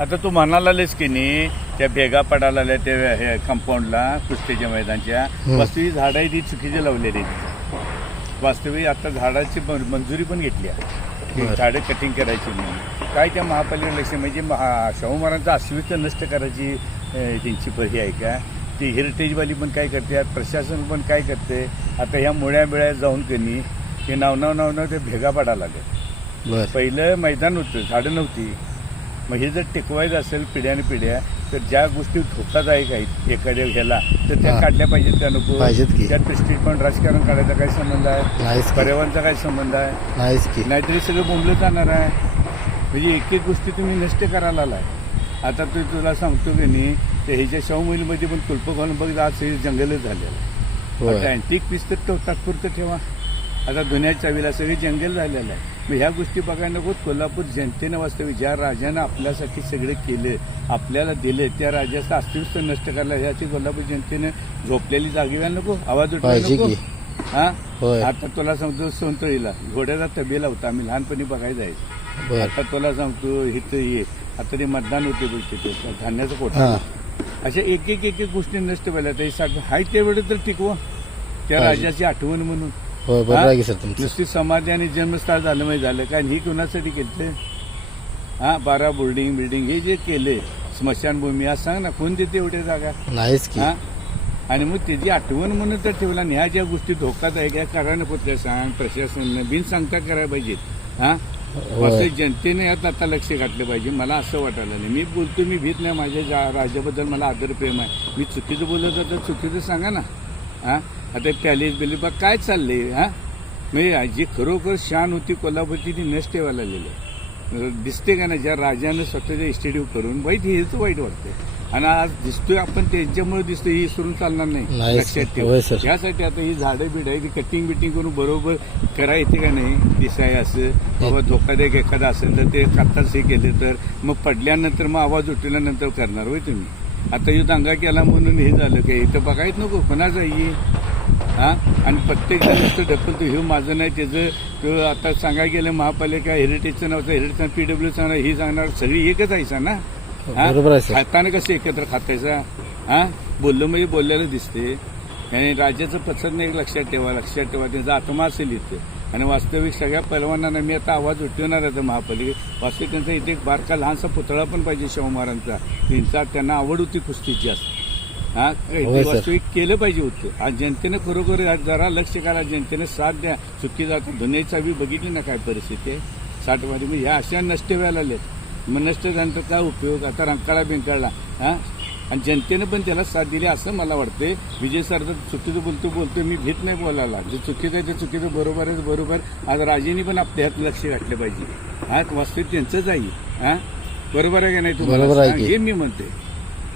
आता तू म्हणालास की नाही त्या भेगा पडायला आल्या त्या हे कंपाऊंडला कुस्तीच्या मैदानच्या. हम्म. वास्तविक झाडं ती चुकीची लावलेली. वास्तविक आता झाडाची मंजुरी पण घेतली आहे. झाडं कटिंग करायची म्हणून. काय त्या महापालिका लक्ष म्हणजे महा- शाहू महाराजांचं अस्तित्व नष्ट करायची त्यांची प- हे आहे का? ती हेरिटेजवाली पण काय करते? प्रशासन पण काय करते? आता ह्या मुळ्या बिळ्या जाऊन कनी ते नाव नाव नाव नाव ते भेगा पडायला बर. पहिलं मैदान होतं झाडं नव्हती. मग हे जर टिकवायचं असेल पिढ्याने पिढ्या तर ज्या गोष्टी धोकादायक आहेत एखाद्या ह्याला तर त्या. काढल्या पाहिजेत त्या नको. त्यात प्रेस्टीज पण राजकारण काढायचा काय संबंध आहे. पर्यावरणाचा काय संबंध आहे. नाहीतरी सगळं बोंबलं जाणार आहे. म्हणजे एक एक गोष्टी तुम्ही नष्ट करायला आलाय आता तू तुला सांगतो की नाही ते ह्याच्या शाहू मध्ये पण कुलप घालून बघ आज हे जंगलच झालेलं आहे. अँटिक पीस तर तो तात्पुरतं ठेवा. आता दुनियाच्या चावीला सगळे जंगल झालेलं आहे. मग ह्या गोष्टी बघायला नको कोल्हापूर जनतेनं वास्तविक ज्या राजानं आपल्यासाठी सगळं केलं आपल्याला दिले त्या राजाचं अस्तित्व नष्ट करायला ह्याची कोल्हापूर जनतेनं झोपलेली जागी व्हायला नको आवाज उठवायला नको. हा? आता तुला सांगतो सोनतळीला घोड्याचा तबेला होता आम्ही लहानपणी बघायला जायचो. आता तुला सांगतो इथं ये आता ते मतदान होते बघ तिथे धान्याचं कोटा अशा एक एक एक एक गोष्टी नष्ट व्हायला तरी हाय तेवढं तर टिकवा. त्या. राजाची आठवण म्हणून. बरोबर आहे की सर तुमचं? नुसती समाधी आणि जन्मस्थळ झालं माहिती झालं. कारण ही कोणासाठी केलं हा बारा बोर्डिंग बिल्डिंग हे जे केले स्मशानभूमी आज सांग ना कोण देते एवढ्या जागा? नाहीच की. हा? आणि मग त्याची आठवण म्हणून तर ठेवला आणि ह्या ज्या गोष्टी धोकादायक आहे करा नको त्या सांग प्रशासनानं बिन सांगता करायला पाहिजेत. हा? असं जनतेने यात आता लक्ष घातलं पाहिजे. मला असं वाटायला नाही मी बोलतो मी भीत नाही. माझ्या जा- राज्याबद्दल मला आदर प्रेम आहे. मी चुकीचं बोलत तर चुकीचं सांगा ना. हा? आता पॅलेस बिलेस बा काय चाललंय हा? म्हणजे जी खरोखर शान होती कोल्हापूरची ती नष्ट व्हायला लागलेली. दिसते का ना ज्या राजानं स्वतःच्या इस्टेडिओ करून वाईट हेच वाईट वाटतंय. आणि आज दिसतोय आपण त्यांच्यामुळे दिसतोय ही विसरून चालणार नाही. लक्षात. ठेव. यासाठी आता ही झाडं बिड आहे ती कटिंग बिटिंग करून बरोबर करा येते का नाही? दिसाय असं. बाबा धोकादायक एखादं असेल तर ते आत्ताच हे केलं तर मग पडल्यानंतर मग आवाज उठवल्यानंतर करणार होय तुम्ही? आता यो दंगा केला म्हणून हे झालं काय? इथं बघायच नको कोणाचं ही? हा? आणि प्रत्येक जण नुसतं ढकलतो हे माझं नाही त्याचं तो आता सांगायला गेलं महापालिका हेरिटेजचं नाव हेरिटेज पीडब्ल्यू सांगणार ही सांगणार सगळी एकच आहे ना? हा? आहे खाताना कसं एकत्र खातायचा हा? बोललं म्हणजे बोललेलं दिसते आणि राज्याचं पसंत नाही लक्षात ठेवा लक्षात ठेवा त्यांचा आत्मा असेल इथं. आणि वास्तविक सगळ्या पैलवानांना मी आता आवाज उठवणार आहे महापालिकेत. वास्तविक त्यांचा इथे एक बारका लहानसा पुतळा पण पाहिजे शाहू महाराजांचा. त्यांचा त्यांना आवड होती कुस्तीची जास्त. हा. वास्तविक केलं पाहिजे होतं. आज जनतेनं खरोखर जरा लक्ष करा जनतेने साथ द्या. चुकी जात दुनियाची बी बघितली ना काय परिस्थिती आहे? साठवाडी म्हणजे ह्या अशा नष्ट व्हायला लागल्यात. मग नष्ट झाल्यानंतर काय उपयोग? आता रंकाळा बिंकाळला. हा? आणि जनतेनं पण त्याला साथ दिली असं मला वाटतंय. विजय सर तर चुकीचं बोलतो बोलतो मी भीत नाही बोलायला. जे चुकीचं आहे ते चुकीचं बरोबर आहे बरोबर. आज राजेनी पण आपल्या ह्यात लक्ष घातलं पाहिजे. हा वास्तविक त्यांचंच आहे. हा? बरोबर आहे का नाही तुम्हाला. हे मी म्हणते